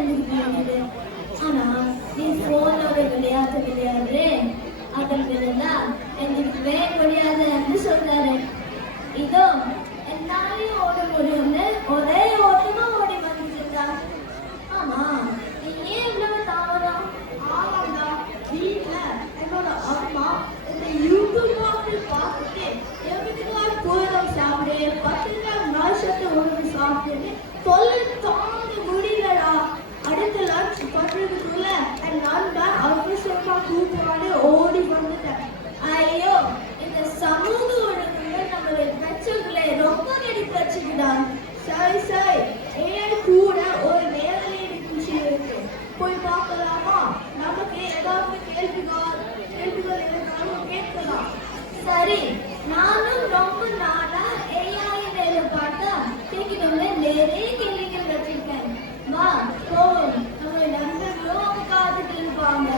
எனக்கு தெரியுது. ஆனா நீ போனோட விளையாட்டு விளையாடுறே அதன் பிறந்தா எனக்கு முடியாது என்று சொல்றாரு. இதோ என்னாலையும் ஓட முடியும்னு ஒரே ஓட்டமா ஓடி வந்துருக்கா. ஆமா நீ ஏன் இவ்வளவு தாமதம்? ஆமாண்டா, வீட்டுல என்னோட அம்மா இந்த யூடியூப் பார்த்துட்டு எவ்வளவு புரதம் சாப்பிடு 10 கிராம் நாய்ச்சத்து உணவு சாப்பிடுன்னு தொல்லை தாங்க முடியலடா. அடுத்த லஞ்ச் பண்றதுக்குள்ள நான் தான் அவசரமா கூப்பிடாது ஓடி வந்துட்டேன். ஐயோ இந்த சமூக ஒழுங்குகள் நம்மளுடைய பிரச்சனைகளை ரொம்ப கெடுத்து வச்சுக்கிட்டான். சரி சரி, ஏன் கூட ஒரு நேரடி நிகழ்ச்சி இருக்கு, போய் பார்க்கலாமா? நமக்கு ஏதாவது கேள்விகள் இருந்தாலும் கேட்கலாம். சரி, நானும் ரொம்ப நாளா AI வேலை பார்த்தா கேட்கணும்னு நிறைய கேள்விகள் வச்சிருக்கேன். வா போவோம், நம்ம நண்பர்களும் அவங்க காத்துட்டு இருப்பாங்க.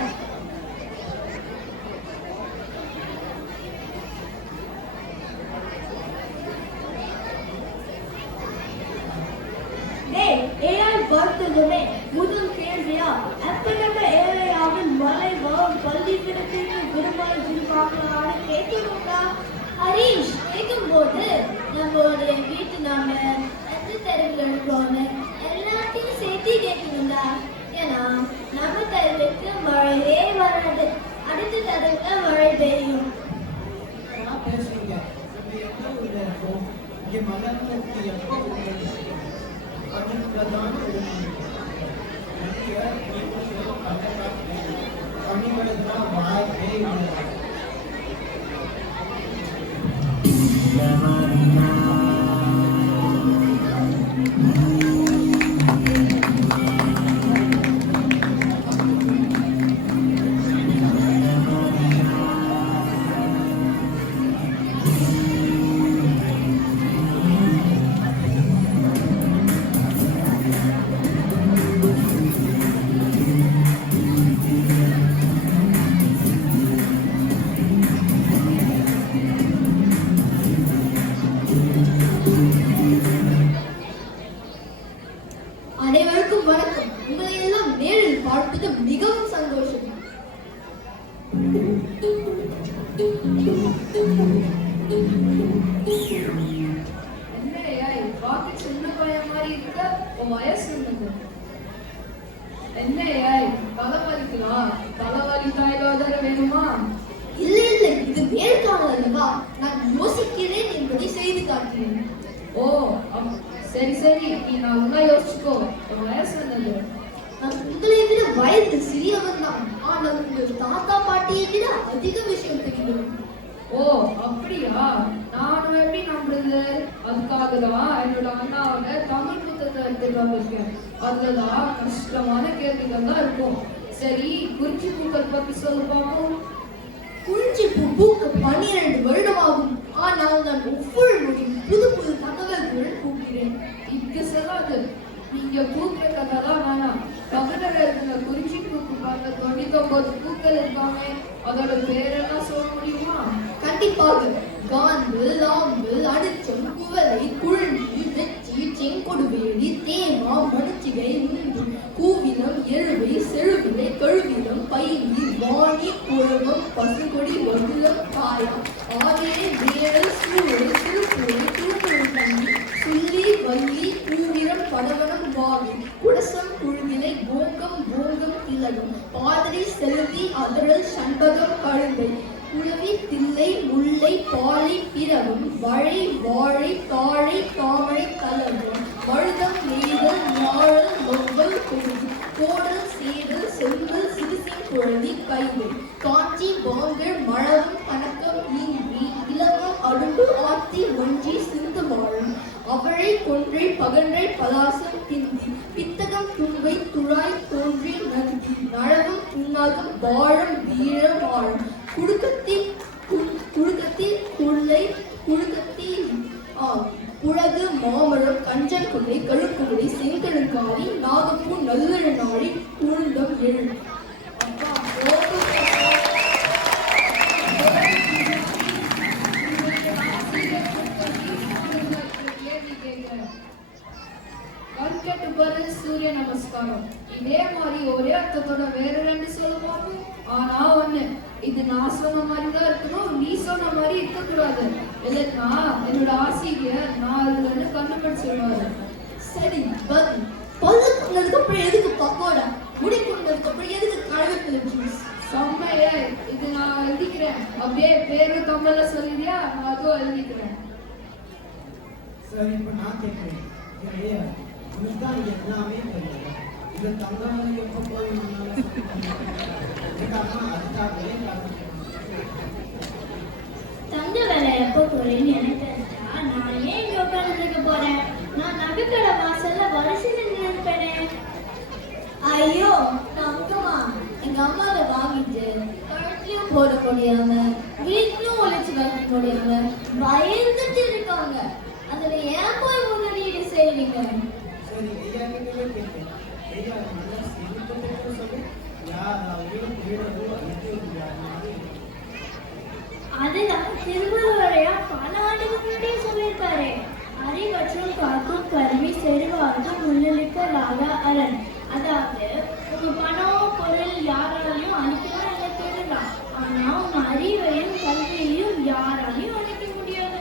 AI பார்த்ததுமே முதல் கேள்வியா எப்படிப்பட்ட ஏழையாவின் வளைவம் பள்ளிக்கூடத்திற்கு விரும்பாங்களான்னு கேட்கணும்டா. ஹரீஷ் கேட்கும்போது நம்மளுடைய வீட்டு நாம எந்த தெருவில் இருக்கோன்னு எல்லாத்தையும் சேர்த்து கேட்கணும்டா. ஏன்னா நம்ம தெருவுக்கு மழையே வராது, அடுத்த தெருவுல மழை பெய்யும். பேசுறீங்க இங்கே மலர்ந்து எப்போ அதுதான் பணிகளுக்கு வாய்ப்பே இல்லை. அனைவருக்கும் வணக்கம். உங்களை எல்லாம் நேரில் பார்ப்பது மிகவும் சந்தோஷம். என்னையா பார்க்க சின்ன பையன் மாதிரி இருக்க, உன் வயசு என்னது? என்னையா தலைவலிக்கலாம், தலைவலி தாய்வாதர வேணுமா? இல்லை இல்லை, இது நேர்காணல் அல்லவா? நான் யோசிக்கிறேன் என்பதை செய்து காட்டுகிறேன். ஓ சரி சரி, நீ நல்லா யோசிச்சுக்கோ. உன் வயசு என்னது? நான் உங்களை விட வயது சிறியவன் தான், ஆனால் உங்கள் தாத்தா பாட்டியை விட அதிக விஷயம் தெரியும். ஓ அப்படியா? நானும் எப்படி நம்புறது? அதுக்காக தான் என்னோட அண்ணாவோட தமிழ் புத்தகத்தை எடுத்துட்டு வந்திருக்கேன். அதுலதான் கஷ்டமான கேள்விகள் தான் இருக்கும். சரி, குறிச்சி பூக்கள் பத்தி சொல்லு பார்ப்போம். குறிஞ்சி பூ பூக்க 12 வருடமாகும், ஆனால் நான் ஒவ்வொரு முறையும் புது புது தகவல்களுடன் பூக்கிறேன். இங்க செல்லாது, நீங்க பூக்கிற கதைலாம் வேணாம். தமிழக இருக்கிற குறிச்சி பூக்கு பார்க்க 99 பூக்கள் இருக்காங்க. அதோட பேரெல்லாம் சொல்ல முடியுமா? கண்டிப்பாக. காந்து, லாம்பு, அடிச்சம், குவளை, குழந்தி, வெச்சி, செங்கொடுவேலி, தேமா, மணிச்சிகை, முந்து, கூவினம், எழுவை, செழுவிலை, கழுவினம், பைலி, வாணி, குழவம், பசுங்கொடி, வகுலம், காயம், ஆவேரை, வேரல், சூழல், திருப்புழை, திருப்புழல் தண்ணி, சுள்ளி, வள்ளி, பூவிரம், படவனம், வாவி, குடசம், குழுவிலை, போகம், போகம், திலகம், பாதிரி, செலுத்தி, அதழல், சண்பகம், கழுதை, குளவி, தில்லை, முல்லை, பாலை, பிறவும், வழை, வாழை, தாழை, தாமரை, கலகம், மழுதம், நெய்தல், நாழல், நொம்பல், கொழுதி, கோடல், சேடல், செம்பல், சிறுசின் குழலி, கைவை, காஞ்சி, வாங்கல், மழவம், கணக்கம், ஈங்கி, இலவம், அடும்பு, ஆத்தி, வஞ்சி, சிந்து வாழும், அவழை, கொன்றை, பகன்றை, பலாசம், கிந்தி, பித்தகம், தும்பை, துழாய், தோன்றி, நந்தி, நழகம், புன்னாகம், வாழம், வீழம், வாழும், குடுக்கத்தி, குள்ளை, குடுக்கத்தி, புழகு, மாமரம், கஞ்சன் கொள்ளை, கழுக்குடை, செங்கழுக்காரி, நாகப்பூ, நல்லெழுநாழி, குழுந்தம், எழு. கற்கட்டு பரு சூரிய நமஸ்காரம். இதே மாதிரி ஒரே அர்த்தத்தோட வேற ரெண்டு சொல்லுவாங்க. ஆனா ஒண்ணு, இது நான் சொன்ன மாதிரி தான் இருக்கணும், நீ சொன்ன மாதிரி இருக்கக்கூடாது. இல்லைன்னா என்னோட ஆசிரியர் நான் இதுல கண்டுபிடிச்சிருவாரு. சரி பதில். பல்லு கொண்டதுக்கு அப்புறம் எதுக்கு பக்கோடா? முடி கொண்டதுக்கு அப்புறம் எதுக்கு கழகத்துல ஜூஸ்? செம்மையே, இது நான் எழுதிக்கிறேன். அப்படியே பேரு தமிழ்ல சொல்லிடியா, நான் அதுவும் எழுதிக்கிறேன். சரி, இப்ப நான் கேட்கிறேன். ஐயா, உனக்கு தான் இது எல்லாமே தெரியும். இது தங்கம் எப்போ போய் அதுக்காகவே தங்க வேலை எப்போ போறேன்னு எனக்கு தெரிஞ்சா நான் ஏன் இங்க உட்கார்ந்துருக்க போறேன்? நான் நகைக்கடை வாசல்ல வரிசையில் நிற்பேனே. ஐயோ தங்கமா, எங்க அம்மாவை வாங்கிட்டு கழுத்திலும் போட முடியாம வீட்டிலும் ஒழிச்சு வைக்க முடியாம பயந்துட்டு இருக்காங்க. அதுல ஏன் போய் முதலீடு செய்வீங்க? சரி, ஐயா கிட்டவே கேட்கிறேன். ஐயா நல்லா சிரிப்பு சொல்லு. அதுதான் திருவள்ளுவரையா பல ஆண்டுகளுக்கு முன்னாடியே சொல்லியிருக்காரு. அறிவற்றும் காக்கும் கல்வி செருவாக்கும் உள்ளிக்கலாக அரண். அதாவது உங்க பணம் பொருள் யாராலையும் அழிக்கலாம் இல்லை திருடலாம், ஆனா உங்க அறிவையும் கல்வியையும் யாராலையும் அழிக்க முடியாது.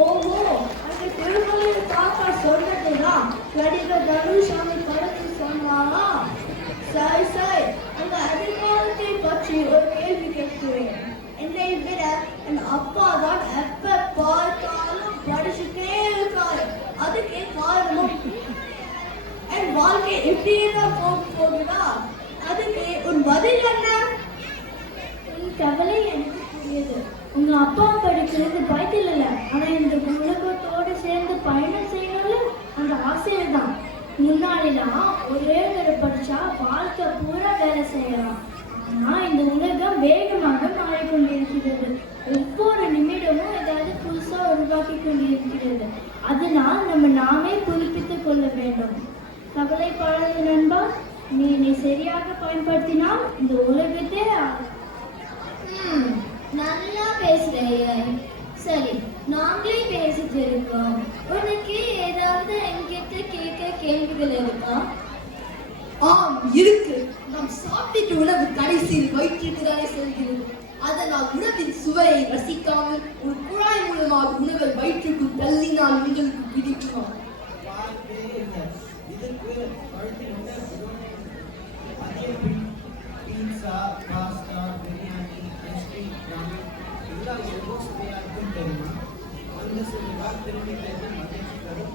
ஓஹோ, அந்த திருவள்ளுவர் காக்கா சொன்னதுதான் கடித தனுஷாமி படத்து சொன்னாரா? சரி சரி, அந்த அதிகாரத்தை பற்றி ஒரு கேள்வி கேட்கிறேன். என்னை விட என் அப்பா தான் எப்ப பார்த்தாலும் படிச்சுட்டே இருக்காரு. அதுக்கு காரணம் என் வாழ்க்கை எப்படியேதான் போகுதா? அதுக்கு உன் பதில் என்ன? உன் கவலை எனக்கு புரியுது. உங்க அப்பா படிக்கிறது பயத்தில் இல்லை, ஆனா இந்த உலகத்தோடு சேர்ந்து பயணம் செய்யணும்ல, அந்த ஆசையில தான். முன்னாடிலாம் ஒரே தடவை படிச்சா வாழ்க்கை பூரா வேலை செய்யலாம். ஆனா இந்த உலகம் வேகமாக மாறிக்கொண்டிருக்கிறது. ஒவ்வொரு நிமிடமும் ஏதாவது புதுசா உருவாக்கி கொண்டிருக்கிறது. அதனால் நம்ம நாமே புதுப்பித்துக் கொள்ள வேண்டும். கவலைப்படாத நண்பா, நீ சரியாக பயன்படுத்தினால் இந்த உலகத்தை நல்லா பேசுறேன். சரி, நாங்களே பேசிட்டு இருக்கோம். உனக்கு ஏதாவது என்கிட்ட கேட்க கேள்விகள் இருக்கா? ஆம் இருக்கு. நாம் சாப்பிட்ட உணவு கடைசியில் வயிற்றுக்கு தானே செல்கிறது. அதனால் உணவின் சுவையை ரசிக்காமல் ஒரு குழாய் மூலமாக உணவை வயிற்றுக்குள் தள்ளினால் உங்களுக்கு பிடிக்குமா? இதுக்கு கழுத்து அதே பீட்சா, பாஸ்தா, பிரியாணி, ஐஸ்கிரீம், எல்லாம் எவ்வளோ சுவையாக இருக்குன்னு தெரியுமா? அந்த சுவையாக திரும்பி மகிழ்ச்சி தரும்.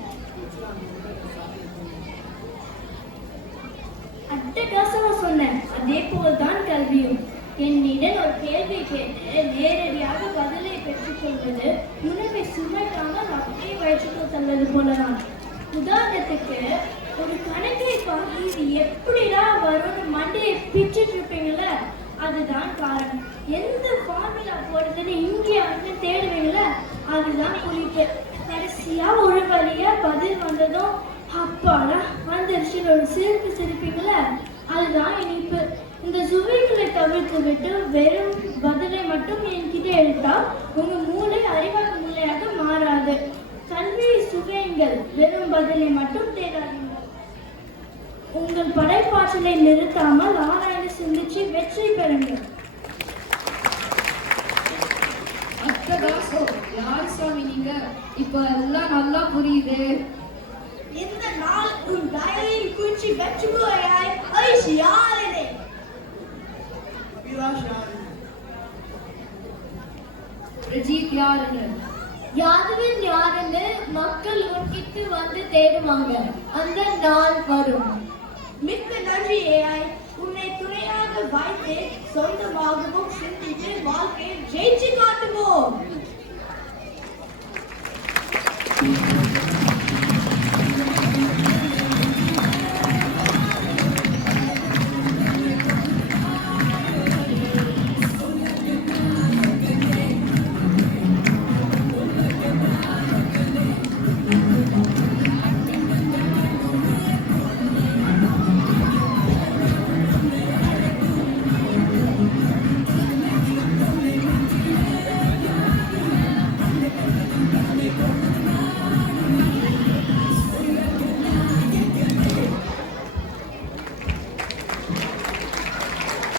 அட்டகாசமா சொன்னேன். அதே போல்தான் கல்வியும். என்னிடம் ஒரு கேள்வி கேட்டு நேரடியாக பதிலை பெற்றுக்கொள்வது உணவை சுமைக்காமல் அப்படியே வயிற்றுக்குள் தள்ளது போலதான். உதாரணத்துக்கு ஒரு கணக்கை பார்த்து இது எப்படிலாம் வரும்னு மண்டையை பிச்சுட்டு இருப்பீங்கள, அதுதான் காரணம். எந்த ஃபார்முலா போடுறதுன்னு இங்கே வந்து தேடுவீங்கள, அதுதான் குறிப்பு. கடைசியா ஒரு வழியா பதில் வந்ததும் அப்பாடா வந்துருச்சு ஒரு சிரிப்பு சிரிப்பீங்கள, அதுதான் இனிப்பு. இந்த சுவைகளை தவிர்த்து விட்டு வெறும் பதிலை மட்டும் என்கிட்ட எடுத்தா உங்க மூளை அறிவாக்க மூளையாக மாறாது. கல்வியை சுவையுங்கள், வெறும் பதிலை மட்டும் தேடாதீர்கள். உங்கள் படைப்பாற்றலை நிறுத்தாமல் ஆராய்ந்து சிந்திச்சு வெற்றி பெறுங்கள். அட்டகாசம். யார் சுவாமி நீங்க? இப்ப எல்லாம் நல்லா புரியுது. இந்த நாள் உன் தயவையும் குறிச்சி வெற்றுமையாய் ஐஷ் யாரினே பிரஜீத் யாருன்னு? யாதவன் யாருன்னு மக்கள் உன்கிட்ட வந்து தேடுவாங்க. அந்த நாள் வரும். மிக்க நன்றி ஏஐ. உன்னை துணையாக வைத்து சொந்தமாகவும் சிந்தித்து வாழ்க்கையை ஜெயிச்சு காட்டுவோம்.